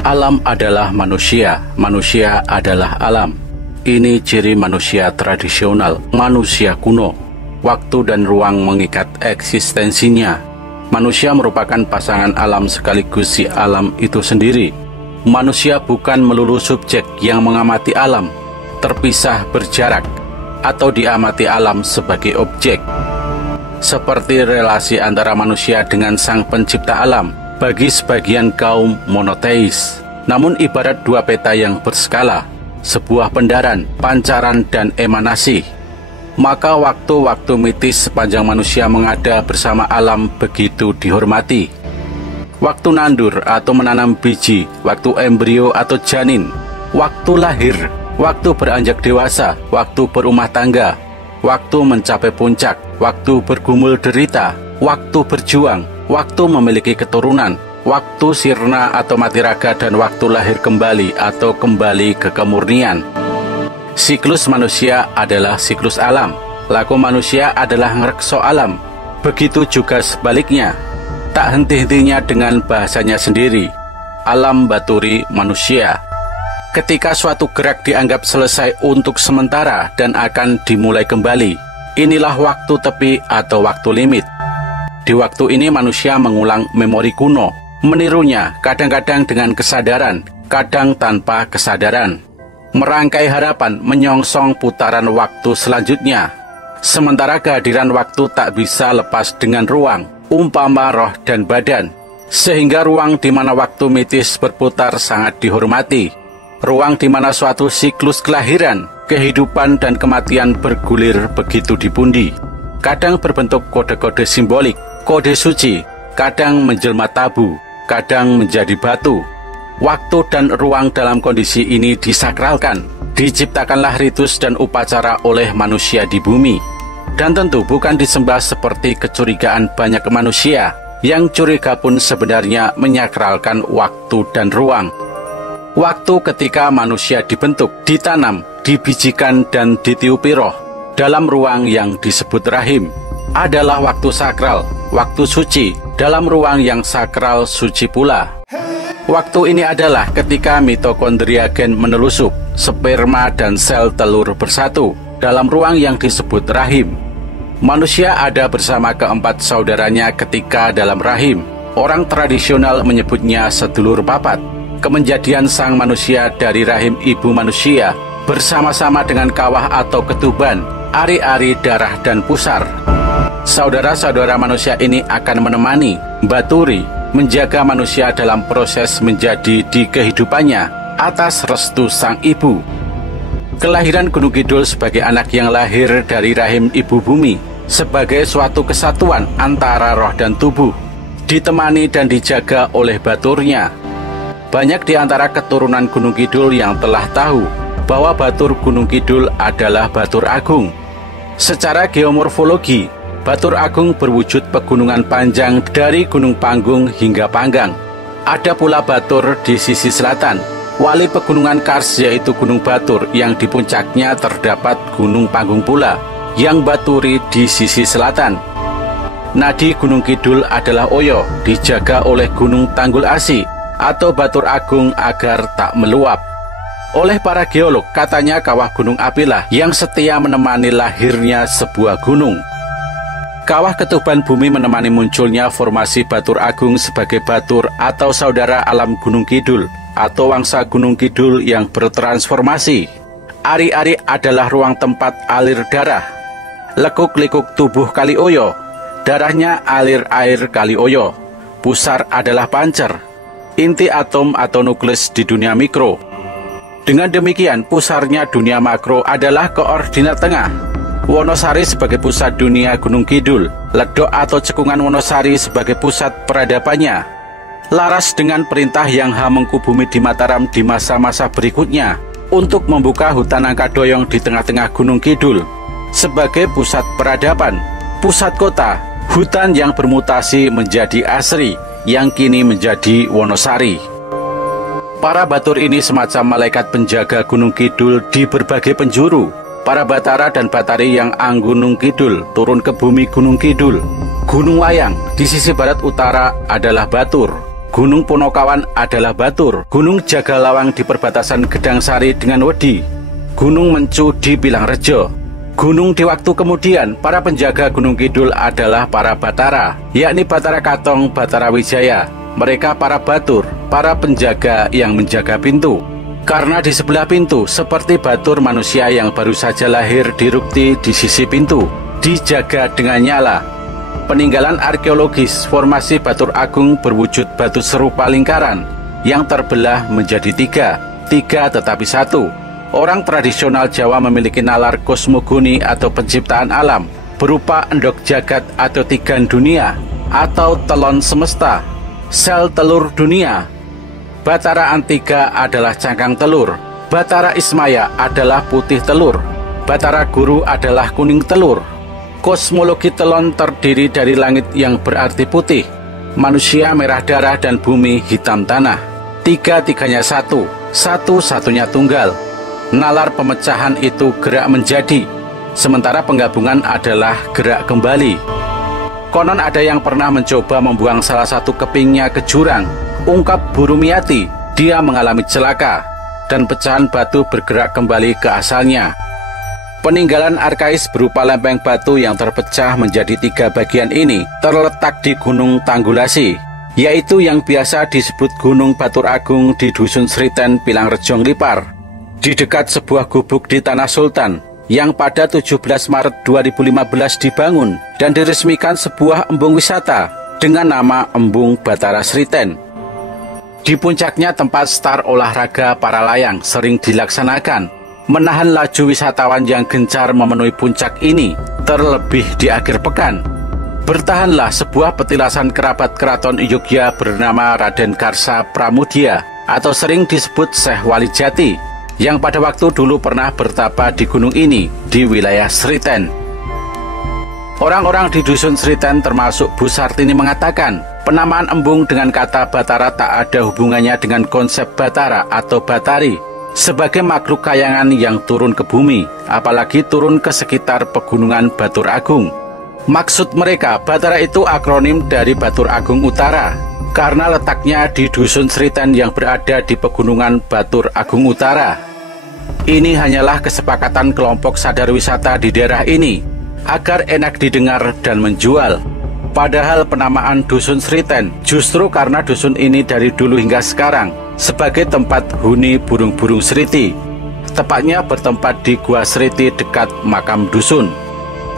Alam adalah manusia, manusia adalah alam. Ini ciri manusia tradisional, manusia kuno. Waktu dan ruang mengikat eksistensinya. Manusia merupakan pasangan alam sekaligus si alam itu sendiri. Manusia bukan melulu subjek yang mengamati alam, terpisah berjarak, atau diamati alam sebagai objek. Seperti relasi antara manusia dengan sang pencipta alam, bagi sebagian kaum monoteis. Namun ibarat dua peta yang berskala, sebuah pendaran, pancaran, dan emanasi. Maka waktu-waktu mitis sepanjang manusia mengada bersama alam begitu dihormati. Waktu nandur atau menanam biji, waktu embrio atau janin, waktu lahir, waktu beranjak dewasa, waktu berumah tangga, waktu mencapai puncak, waktu bergumul derita, waktu berjuang, waktu memiliki keturunan, waktu sirna atau mati raga, dan waktu lahir kembali atau kembali ke kemurnian. Siklus manusia adalah siklus alam. Laku manusia adalah ngrekso alam. Begitu juga sebaliknya. Tak henti-hentinya dengan bahasanya sendiri. Alam baturi manusia. Ketika suatu gerak dianggap selesai untuk sementara dan akan dimulai kembali, inilah waktu tepi atau waktu limit. Di waktu ini manusia mengulang memori kuno, menirunya kadang-kadang dengan kesadaran, kadang tanpa kesadaran. Merangkai harapan menyongsong putaran waktu selanjutnya. Sementara kehadiran waktu tak bisa lepas dengan ruang, umpama roh dan badan. Sehingga ruang di mana waktu mitis berputar sangat dihormati. Ruang di mana suatu siklus kelahiran, kehidupan, dan kematian bergulir begitu dipundi. Kadang berbentuk kode-kode simbolik, kode suci, kadang menjelma tabu, kadang menjadi batu. Waktu dan ruang dalam kondisi ini disakralkan. Diciptakanlah ritus dan upacara oleh manusia di bumi. Dan tentu bukan disembah seperti kecurigaan banyak manusia, yang curiga pun sebenarnya menyakralkan waktu dan ruang. Waktu ketika manusia dibentuk, ditanam, dibijikan, dan ditiupi roh dalam ruang yang disebut rahim adalah waktu sakral, waktu suci, dalam ruang yang sakral suci pula. Waktu ini adalah ketika mitokondria gen menelusup, sperma dan sel telur bersatu dalam ruang yang disebut rahim. Manusia ada bersama keempat saudaranya ketika dalam rahim. Orang tradisional menyebutnya sedulur papat. Kemenjadian sang manusia dari rahim ibu manusia bersama-sama dengan kawah atau ketuban, ari-ari, darah, dan pusar. Saudara-saudara manusia ini akan menemani, baturi, menjaga manusia dalam proses menjadi di kehidupannya atas restu sang ibu. Kelahiran Gunung Kidul sebagai anak yang lahir dari rahim ibu bumi, sebagai suatu kesatuan antara roh dan tubuh, ditemani dan dijaga oleh baturnya. Banyak di antara keturunan Gunung Kidul yang telah tahu bahwa batur Gunung Kidul adalah batur agung. Secara geomorfologi, Batur Agung berwujud pegunungan panjang dari Gunung Panggung hingga Panggang. Ada pula Batur di sisi selatan, wali pegunungan Kars yaitu Gunung Batur yang di puncaknya terdapat Gunung Panggung pula, yang baturi di sisi selatan. Nadi Gunung Kidul adalah Oyo, dijaga oleh Gunung Tanggul Asi atau Batur Agung agar tak meluap. Oleh para geolog, katanya kawah Gunung Apilah yang setia menemani lahirnya sebuah gunung. Kawah ketuban bumi menemani munculnya formasi Batur Agung sebagai batur atau saudara alam Gunung Kidul atau wangsa Gunung Kidul yang bertransformasi. Ari-ari adalah ruang tempat alir darah. Lekuk-likuk tubuh Kali Oyo, darahnya alir air Kali Oyo. Pusar adalah pancer, inti atom atau nukleus di dunia mikro. Dengan demikian, pusarnya dunia makro adalah koordinat tengah. Wonosari sebagai pusat dunia Gunung Kidul, Ledok atau cekungan Wonosari sebagai pusat peradabannya. Laras dengan perintah Yang Hamengku Bumi di Mataram di masa-masa berikutnya untuk membuka hutan Angkadoyong di tengah-tengah Gunung Kidul sebagai pusat peradaban, pusat kota, hutan yang bermutasi menjadi asri yang kini menjadi Wonosari. Para batur ini semacam malaikat penjaga Gunung Kidul di berbagai penjuru. Para batara dan batari yang Anggunung Kidul turun ke bumi Gunung Kidul. Gunung Wayang di sisi barat utara adalah batur. Gunung Punokawan adalah Batur, Gunung Jagalawang di perbatasan Gedangsari dengan Wedi, Gunung Mencu di Bilangrejo. Gunung di waktu kemudian, para penjaga Gunung Kidul adalah para Batara, yakni Batara Katong, Batara Wijaya. Mereka para Batur, para penjaga yang menjaga pintu. Karena di sebelah pintu, seperti Batur manusia yang baru saja lahir di Rukti di sisi pintu, dijaga dengan nyala. Peninggalan arkeologis formasi Batur Agung berwujud batu serupa lingkaran yang terbelah menjadi tiga tetapi satu. Orang tradisional Jawa memiliki nalar kosmogoni atau penciptaan alam berupa endok jagat atau tigan dunia atau telon semesta, sel telur dunia. Batara Antiga adalah cangkang telur, Batara Ismaya adalah putih telur, Batara Guru adalah kuning telur. Kosmologi telon terdiri dari langit yang berarti putih, manusia merah darah, dan bumi hitam tanah. Tiga-tiganya satu, satu-satunya tunggal. Nalar pemecahan itu gerak menjadi, sementara penggabungan adalah gerak kembali. Konon ada yang pernah mencoba membuang salah satu kepingnya ke jurang. Ungkap Burumiati, dia mengalami celaka, dan pecahan batu bergerak kembali ke asalnya. Peninggalan arkais berupa lempeng batu yang terpecah menjadi tiga bagian ini terletak di Gunung Tanggulasi, yaitu yang biasa disebut Gunung Batur Agung di Dusun Sriten, Bilangrejo Nglipar, di dekat sebuah gubuk di Tanah Sultan, yang pada 17 Maret 2015 dibangun dan diresmikan sebuah embung wisata dengan nama Embung Batara Sriten. Di puncaknya tempat star olahraga para layang sering dilaksanakan, menahan laju wisatawan yang gencar memenuhi puncak ini, terlebih di akhir pekan. Bertahanlah sebuah petilasan kerabat keraton Yogya bernama Raden Karsa Pramudia atau sering disebut Syekh Walijati, yang pada waktu dulu pernah bertapa di gunung ini di wilayah Sriten. Orang-orang di Dusun Sriten termasuk Bu Sartini mengatakan, penamaan embung dengan kata Batara tak ada hubungannya dengan konsep Batara atau Batari sebagai makhluk kayangan yang turun ke bumi, apalagi turun ke sekitar pegunungan Batur Agung. Maksud mereka, Batara itu akronim dari Batur Agung Utara, karena letaknya di Dusun Sriten yang berada di pegunungan Batur Agung Utara. Ini hanyalah kesepakatan kelompok sadar wisata di daerah ini, agar enak didengar dan menjual. Padahal penamaan Dusun Sriten justru karena dusun ini dari dulu hingga sekarang sebagai tempat huni burung-burung Sriti, tepatnya bertempat di Gua Sriti dekat makam dusun.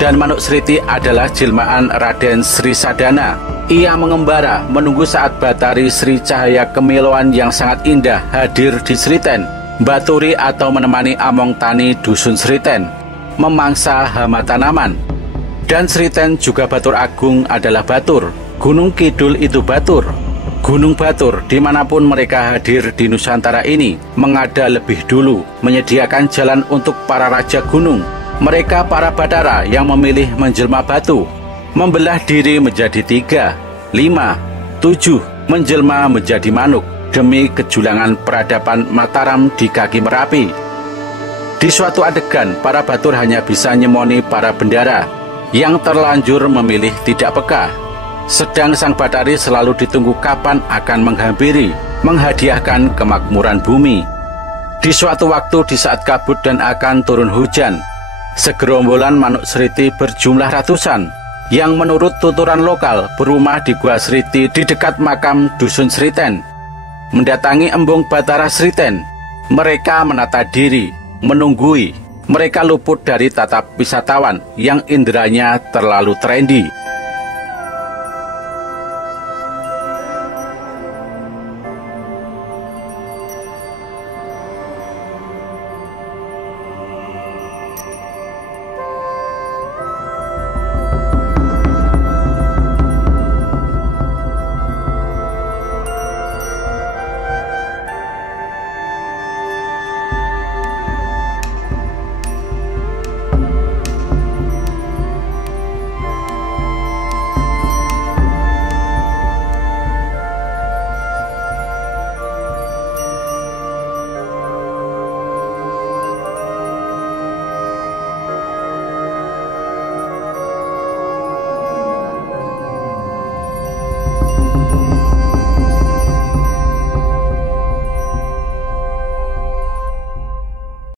Dan manuk Sriti adalah jelmaan Raden Sri Sadana. Ia mengembara menunggu saat Batari Sri Cahaya Kemiloan yang sangat indah hadir di Sriten, baturi atau menemani among tani Dusun Sriten, memangsa hama tanaman. Dan Sriten juga Batur Agung adalah Batur, Gunung Kidul itu Batur. Gunung Batur dimanapun mereka hadir di Nusantara ini mengada lebih dulu, menyediakan jalan untuk para raja gunung. Mereka para Batara yang memilih menjelma batu, membelah diri menjadi 3, 5, 7, menjelma menjadi manuk demi kejulangan peradaban Mataram di kaki Merapi. Di suatu adegan, para Batur hanya bisa nyemoni para bendara yang terlanjur memilih tidak peka. Sedang sang Batari selalu ditunggu kapan akan menghampiri, menghadiahkan kemakmuran bumi. Di suatu waktu di saat kabut dan akan turun hujan, segerombolan manuk Sriti berjumlah ratusan, yang menurut tuturan lokal berumah di Gua Sriti di dekat makam Dusun Sriten, mendatangi embung Batara Sriten. Mereka menata diri, menunggui. Mereka luput dari tatap wisatawan yang inderanya terlalu trendy.